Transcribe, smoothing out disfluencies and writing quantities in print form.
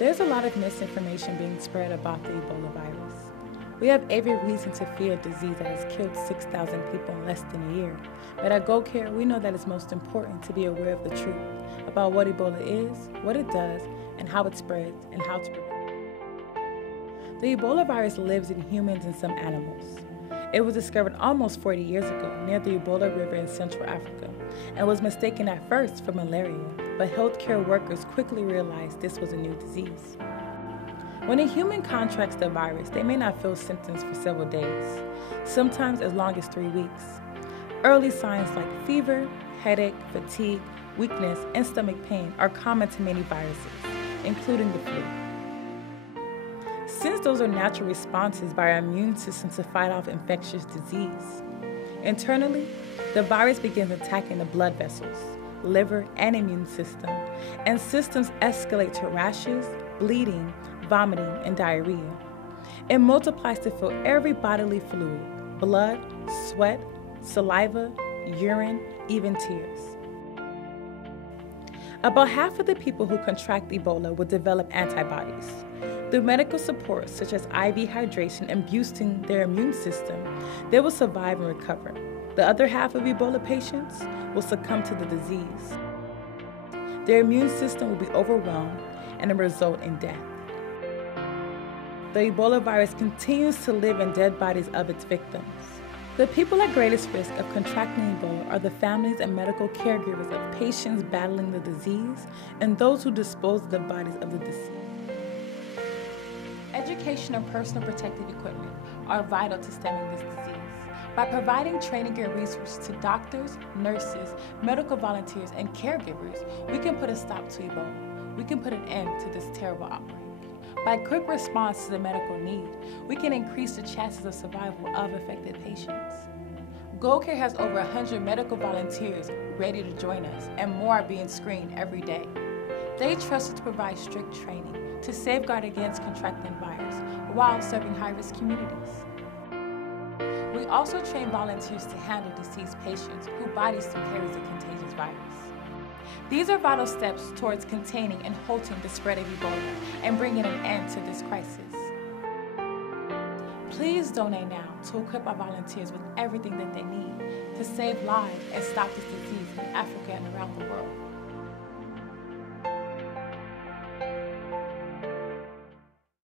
There's a lot of misinformation being spread about the Ebola virus. We have every reason to fear a disease that has killed 6,000 people in less than a year. But at GoCare, we know that it's most important to be aware of the truth about what Ebola is, what it does, and how it spreads, and how to prevent it. The Ebola virus lives in humans and some animals. It was discovered almost 40 years ago near the Ebola River in Central Africa and was mistaken at first for malaria, but healthcare workers quickly realized this was a new disease. When a human contracts the virus, they may not feel symptoms for several days, sometimes as long as 3 weeks. Early signs like fever, headache, fatigue, weakness, and stomach pain are common to many viruses, including the flu. Since those are natural responses by our immune system to fight off infectious disease, internally, the virus begins attacking the blood vessels, liver, and immune system, and symptoms escalate to rashes, bleeding, vomiting, and diarrhea. It multiplies to fill every bodily fluid: blood, sweat, saliva, urine, even tears. About half of the people who contract Ebola will develop antibodies. Through medical support such as IV hydration and boosting their immune system, they will survive and recover. The other half of Ebola patients will succumb to the disease. Their immune system will be overwhelmed and result in death. The Ebola virus continues to live in dead bodies of its victims. The people at greatest risk of contracting Ebola are the families and medical caregivers of patients battling the disease and those who dispose of the bodies of the deceased. Education and personal protective equipment are vital to stemming this disease. By providing training and resources to doctors, nurses, medical volunteers, and caregivers, we can put a stop to Ebola. We can put an end to this terrible outbreak. By quick response to the medical need, we can increase the chances of survival of affected patients. GoCare has over 100 medical volunteers ready to join us, and more are being screened every day. They trust us to provide strict training to safeguard against contracting virus while serving high-risk communities. We also train volunteers to handle deceased patients whose bodies still carries a contagious virus. These are vital steps towards containing and halting the spread of Ebola and bringing an end to this crisis. Please donate now to equip our volunteers with everything that they need to save lives and stop this disease in Africa and around the world.